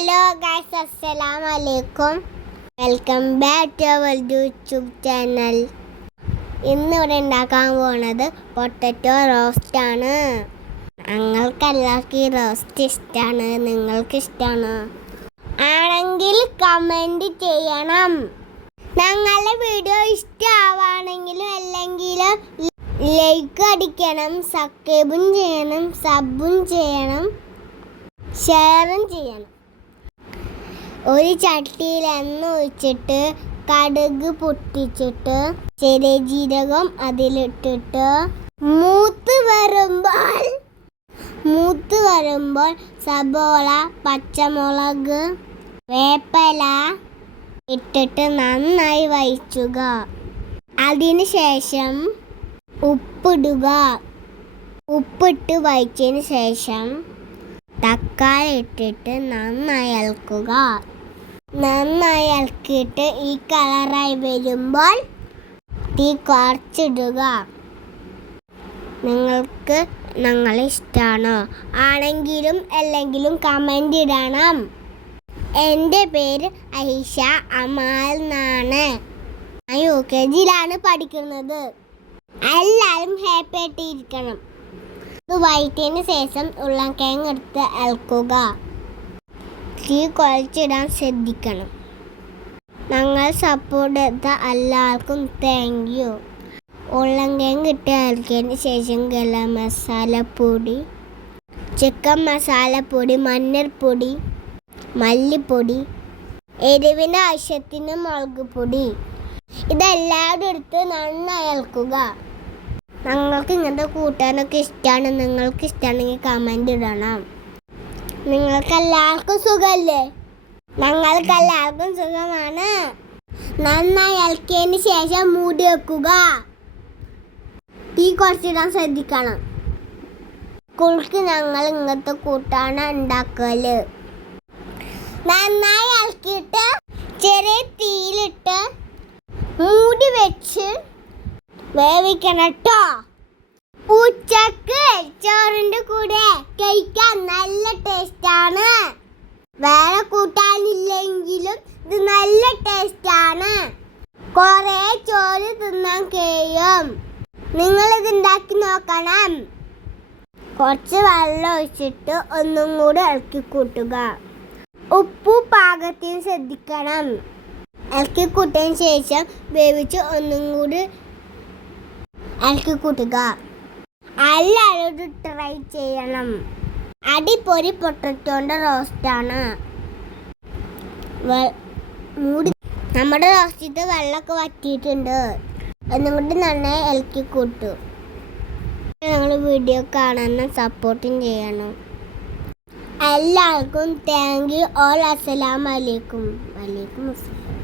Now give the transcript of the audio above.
Hello guys അസ്സലാം വലൈക്കും welcome back to our YouTube channel ഇന്ന് ഇവിടെ ഉണ്ടാക്കാൻ പോകുന്നത് പൊട്ടറ്റോ റോസ്റ്റ് ആണ്. ഞങ്ങൾക്ക് എല്ലാവർക്കും ഈ റോസ്റ്റ് ഇഷ്ടമാണ് നിങ്ങൾക്ക് ഇഷ്ടമാണ് ആണെങ്കിൽ കമന്റ് ചെയ്യണം. ഞങ്ങളുടെ വീഡിയോ ഇഷ്ടമാവാണെങ്കിലും അല്ലെങ്കിലും ലൈക്ക് അടിക്കണം സബ്സ്ക്രൈബും ചെയ്യണം സബും ചെയ്യണം ഷെയറും ചെയ്യണം. ഒരു ചട്ടിയിൽ എണ്ണ ഒഴിച്ചിട്ട് കടുക് പൊട്ടിച്ചിട്ട് ചെറിയ ജീരകം അതിലിട്ടിട്ട് മൂത്ത് വരുമ്പോൾ മൂത്ത് വരുമ്പോൾ സബോള പച്ചമുളക് വേപ്പല ഇട്ടിട്ട് നന്നായി വഴിച്ചുക. അതിനുശേഷം ഉപ്പിടുക. ഉപ്പിട്ട് വഹിച്ചതിന് ശേഷം തക്കാളി ഇട്ടിട്ട് നന്നായി ഇളക്കുക നന്നായി ഇളക്കിയിട്ട് ഈ കളറായി വരുമ്പോൾ തീ കുറച്ചിടുക. നിങ്ങൾക്ക് ഞങ്ങളെ ഇഷ്ടമാണോ? ആണെങ്കിലും അല്ലെങ്കിലും കമന്റ് ഇടണം. എന്റെ പേര് ഐഷ അമാൽ എന്നാണ്. ഞാൻ യു കെ ജിയിലാണ് പഠിക്കുന്നത്. എല്ലാവരും ഹാപ്പി ആയിട്ടിരിക്കണം. വൈറ്റിന് ശേഷം ഉരുളക്കിഴങ്ങ് എടുത്ത് ഇളക്കുക തീ കുഴച്ചിടാൻ ശ്രദ്ധിക്കണം. ഞങ്ങൾ സപ്പോർട്ട് ചെയ്ത എല്ലാവർക്കും താങ്ക് യു ഉള്ളങ്കയും കിട്ടിയതിന് ശേഷം ഗരം മസാലപ്പൊടി ചിക്കൻ മസാലപ്പൊടി മഞ്ഞൾപ്പൊടി മല്ലിപ്പൊടി എരിവിന്റെ ആവശ്യത്തിന് മുളക് പൊടി. ഇതെല്ലാവരും എടുത്ത് നന്നായി ഇളക്കുക ഞങ്ങൾക്ക് ഇങ്ങനത്തെ കൂട്ടാനൊക്കെ ഇഷ്ടമാണ് നിങ്ങൾക്ക് ഇഷ്ടമാണെങ്കിൽ കമന്റ് ഇടണം. നിങ്ങൾക്ക് എല്ലാവർക്കും സുഖമല്ലേ ഞങ്ങൾക്ക് എല്ലാവർക്കും സുഖമാണ്. നന്നായി ഇളക്കിയതിന് ശേഷം മൂടി വെക്കുക. തീ കുറച്ചിടാൻ ശ്രദ്ധിക്കണം. കുളിക്ക് ഞങ്ങൾ ഇങ്ങനത്തെ കൂട്ടാണ് ഉണ്ടാക്കൽ. നന്നായി ഇളക്കിയിട്ട് ചെറിയ തീയിലിട്ട് മൂടി വെച്ച് വേവിക്കണം കേട്ടോ ഉച്ചയ്ക്ക് ചോറിന്റെ കൂടെ. കഴിക്കാൻ നല്ല ടേസ്റ്റ് ആണ്. വേറെ കൂട്ടാനില്ലെങ്കിലും ഇത് നല്ല ടേസ്റ്റ് ആണ്. കുറേ ചോറ് തിന്നാൻ കഴിയും. നിങ്ങൾ ഇത് ഉണ്ടാക്കി നോക്കണം. കുറച്ച് വെള്ളം ഒഴിച്ചിട്ട് ഒന്നും കൂടി ഇളക്കി കൂട്ടുക. ഉപ്പു പാകത്തിന് ശ്രദ്ധിക്കണം. ഇളക്കി കൂട്ടിയതിന് ശേഷം വേവിച്ച് ഒന്നും കൂടി ഇളക്കി കൂട്ടുക. എല്ലാവരും ട്രൈ ചെയ്യണം. അടിപൊളി പൊട്ടറ്റോന്റെ റോസ്റ്റാണ് മൂടി നമ്മുടെ റോസ്റ്റിത്തെ വെള്ളമൊക്കെ വറ്റിയിട്ടുണ്ട്. എന്നിട്ട് നന്നായി ഇളക്കി കൂട്ടും. ഞങ്ങൾ വീഡിയോ കാണാനും സപ്പോർട്ടും ചെയ്യണം. എല്ലാവർക്കും താങ്ക് യു ഓൾ അസ്സലാം വലൈക്കും വലൈക്കും അസ്സലാം